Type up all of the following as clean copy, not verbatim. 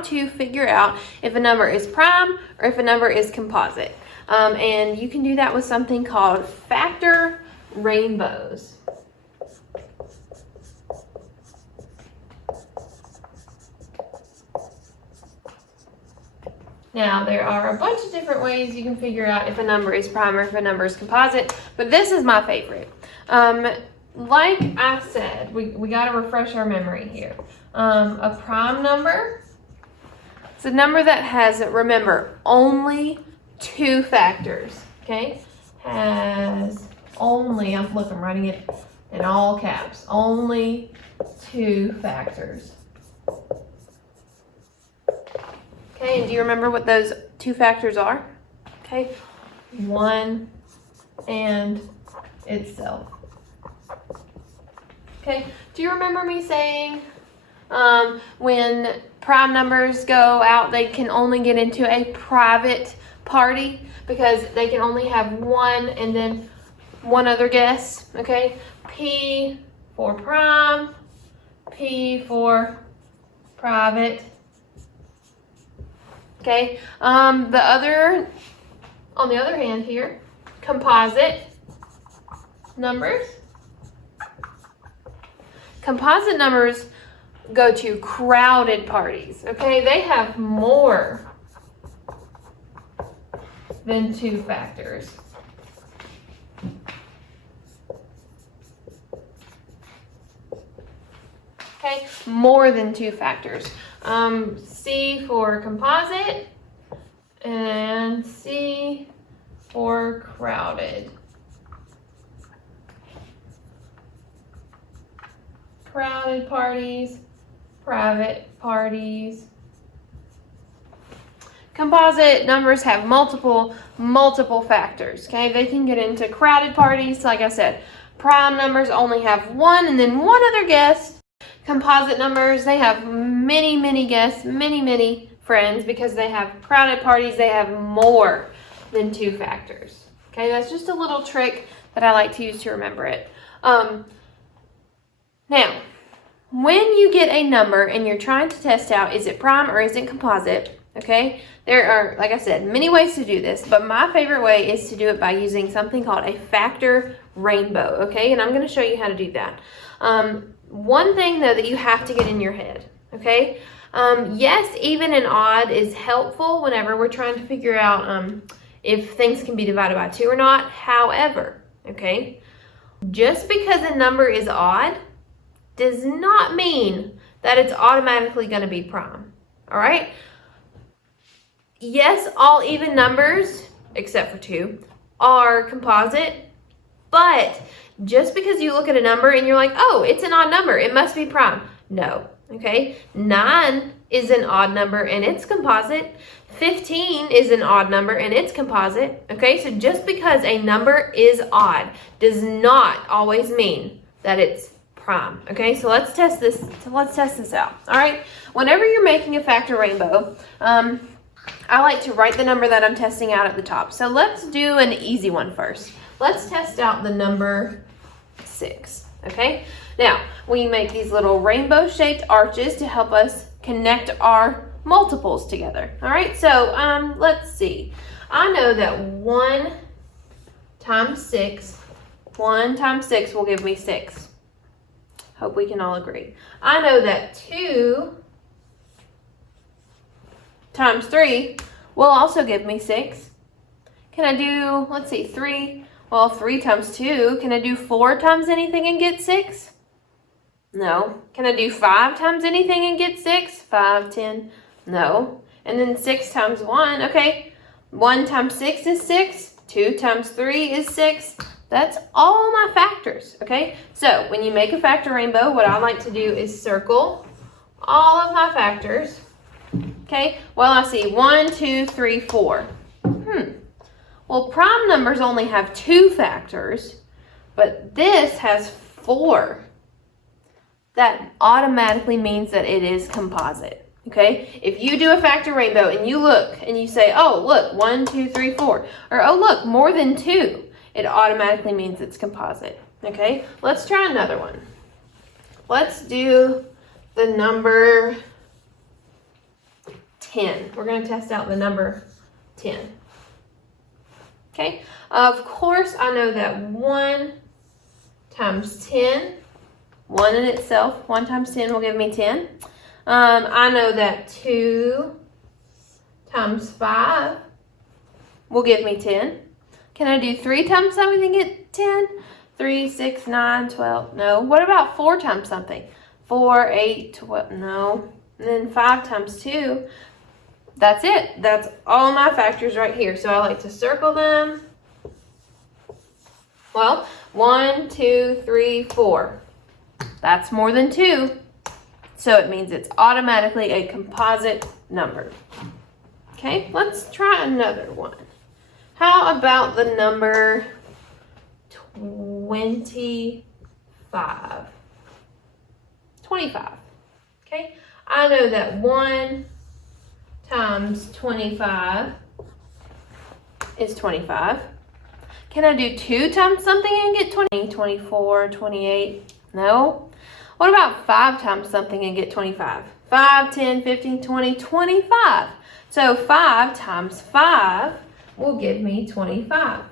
how to figure out if a number is prime or if a number is composite. And you can do that with something called factor rainbows. Now, there are a bunch of different ways you can figure out if a number is prime or if a number is composite, but this is my favorite. Like I said, we got to refresh our memory here. A prime number is a number that has, remember, only two factors, okay? Has only, I'm writing it in all caps, only two factors. Okay, and do you remember what those two factors are? Okay, 1 and itself. Okay, do you remember me saying when prime numbers go out, they can only get into a private party because they can only have one and then one other guess, okay? P for prime, P for private. Okay, on the other hand here, composite numbers. Composite numbers go to crowded parties, okay? They have more than two factors. Okay, more than two factors. C for composite and C for crowded. Crowded parties, private parties. Composite numbers have multiple factors, okay? They can get into crowded parties, like I said. Prime numbers only have one and then one other guest. Composite numbers, they have many guests, many friends because they have crowded parties. They have more than two factors. Okay, that's just a little trick that I like to use to remember it. Now, when you get a number and you're trying to test out, is it prime or is it composite? Okay, there are, like I said, many ways to do this, but my favorite way is to do it by using something called a factor rainbow. Okay, and I'm going to show you how to do that. One thing though that you have to get in your head, okay? Yes, even and odd is helpful whenever we're trying to figure out if things can be divided by 2 or not. However, okay, just because a number is odd does not mean that it's automatically going to be prime, all right? Yes, all even numbers, except for 2, are composite, but just because you look at a number and you're like, oh, it's an odd number, it must be prime. No, okay? 9 is an odd number and it's composite. 15 is an odd number and it's composite, okay? So just because a number is odd does not always mean that it's prime, okay? So let's test this out, all right? Whenever you're making a factor rainbow, I like to write the number that I'm testing out at the top. So let's do an easy one first. Let's test out the number 6, okay? Now, we make these little rainbow-shaped arches to help us connect our multiples together, all right? So, let's see. I know that 1 times 6 will give me 6. Hope we can all agree. I know that 2 times 3 will also give me 6. Can I do, let's see, 3? Well, 3 times 2, can I do 4 times anything and get 6? No. Can I do 5 times anything and get 6? 5, 10, no. And then 6 times 1, okay. 1 times 6 is 6. 2 times 3 is 6. That's all my factors, okay? So, when you make a factor rainbow, what I like to do is circle all of my factors, okay? Well, I see 1, 2, 3, 4. Well, prime numbers only have 2 factors, but this has 4. That automatically means that it is composite, okay? If you do a factor rainbow and you look and you say, oh, look, 1, 2, 3, 4, or oh, look, more than 2, it automatically means it's composite, okay? Let's try another one. Let's do the number 10. We're going to test out the number 10. Okay, of course, I know that 1 times 10, 1 in itself, 1 times 10 will give me 10. I know that 2 times 5 will give me 10. Can I do 3 times something and get 10? 3, 6, 9, 12. No. What about 4 times something? 4, 8, 12. No. And then 5 times 2. That's it. That's all my factors right here. So I like to circle them. Well, 1, 2, 3, 4. That's more than 2. So it means it's automatically a composite number. Okay, let's try another one. How about the number 25? 25. Okay, I know that 1 times 25 is 25. Can I do 2 times something and get 20? 24, 28? No. What about 5 times something and get 25? 5, 10, 15, 20, 25. So 5 times 5 will give me 25.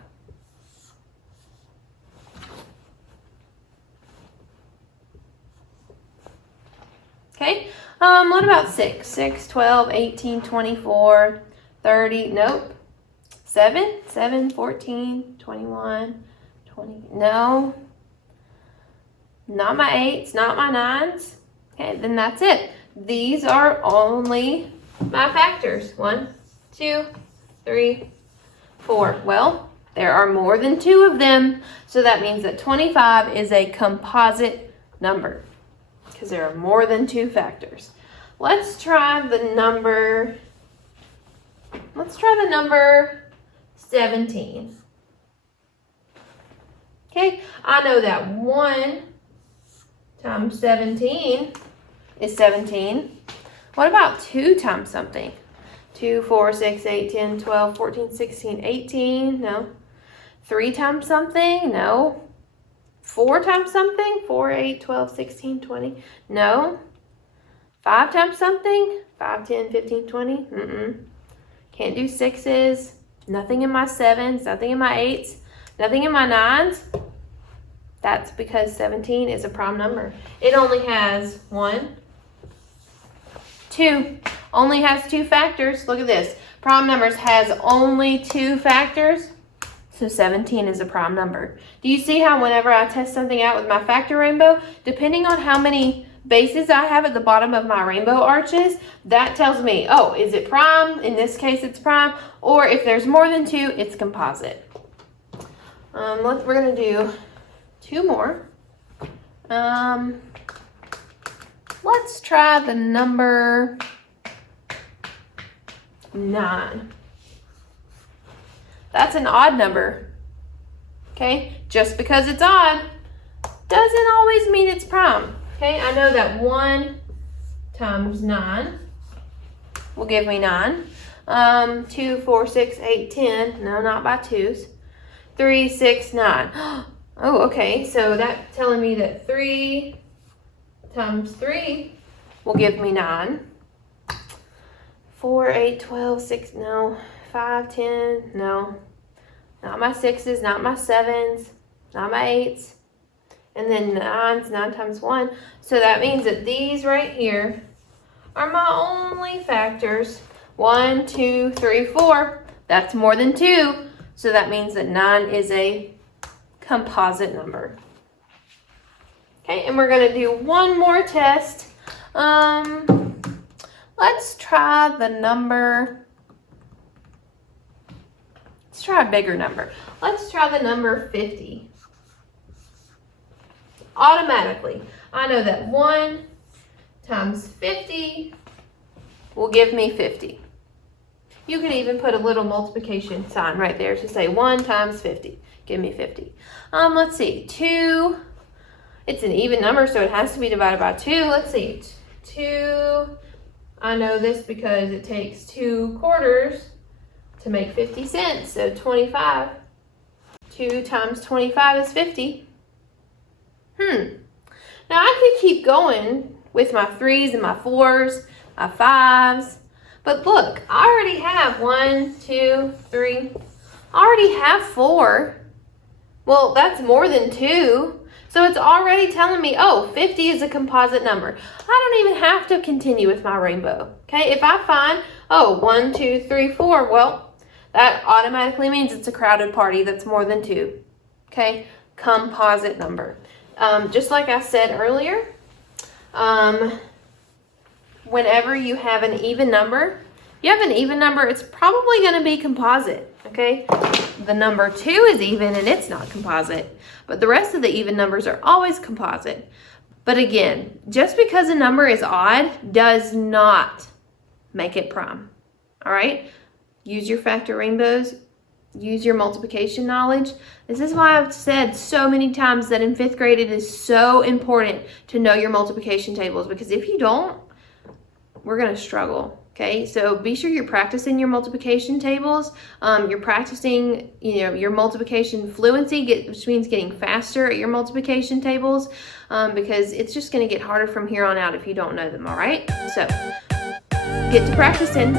Okay, what about 6? 6, 12, 18, 24, 30, nope. 7, 7, 14, 21, 20, no. Not my 8s, not my 9s. Okay, then that's it. These are only my factors. 1, 2, 3, 4. Well, there are more than 2 of them, so that means that 25 is a composite number because there are more than 2 factors. Let's try the number 17. Okay, I know that 1 times 17 is 17. What about 2 times something? 2, 4, 6, 8, 10, 12, 14, 16, 18. No. 3 times something? No. 4 times something? 4, 8, 12, 16, 20. No. 5 times something? 5, 10, 15, 20. Can't do 6s. Nothing in my 7s. Nothing in my 8s. Nothing in my 9s. That's because 17 is a prime number. It only has 1, 2. Only has 2 factors. Look at this. Prime numbers has only 2 factors. So 17 is a prime number. Do you see how whenever I test something out with my factor rainbow, depending on how many bases I have at the bottom of my rainbow arches, that tells me, oh, is it prime? In this case, it's prime. Or if there's more than 2, it's composite. We're going to do 2 more. Let's try the number 9. That's an odd number. Okay, just because it's odd doesn't always mean it's prime. Okay, I know that 1 times 9 will give me 9. 2, 4, 6, 8, 10. No, not by 2s. 3, 6, 9. Oh, okay, so that's telling me that 3 times 3 will give me 9. 4, 8, 12, 6, no. 5, 10, no. Not my 6s, not my 7s, not my 8s. And then 9's 9 times 1. So that means that these right here are my only factors. 1, 2, 3, 4. That's more than 2. So that means that 9 is a composite number. Okay, and we're going to do one more test. Let's try the number. Let's try a bigger number. Let's try the number 50. Automatically, I know that 1 times 50 will give me 50. You can even put a little multiplication sign right there to say 1 times 50. Give me 50. Let's see. 2. It's an even number, so it has to be divided by 2. Let's see. 2. I know this because it takes 2 quarters to make 50 cents. So 25. 2 times 25 is 50. Now I could keep going with my 3s and my 4s, my 5s, But look, I already have 1, 2, 3. I already have 4. Well, that's more than 2. So it's already telling me, oh, 50 is a composite number. I don't even have to continue with my rainbow. Okay, if I find, oh, 1, 2, 3, 4, well, that automatically means it's a crowded party that's more than 2. Okay, composite number. Just like I said earlier, whenever you have an even number, it's probably going to be composite, okay? The number 2 is even and it's not composite, but the rest of the even numbers are always composite. But again, just because a number is odd does not make it prime, all right? Use your factor rainbows, use your multiplication knowledge. This is why I've said so many times that in 5th grade it is so important to know your multiplication tables, because if you don't, we're going to struggle. Okay, so be sure you're practicing your multiplication tables. You're practicing, your multiplication fluency, which means getting faster at your multiplication tables, because it's just going to get harder from here on out if you don't know them. All right, so get to practicing.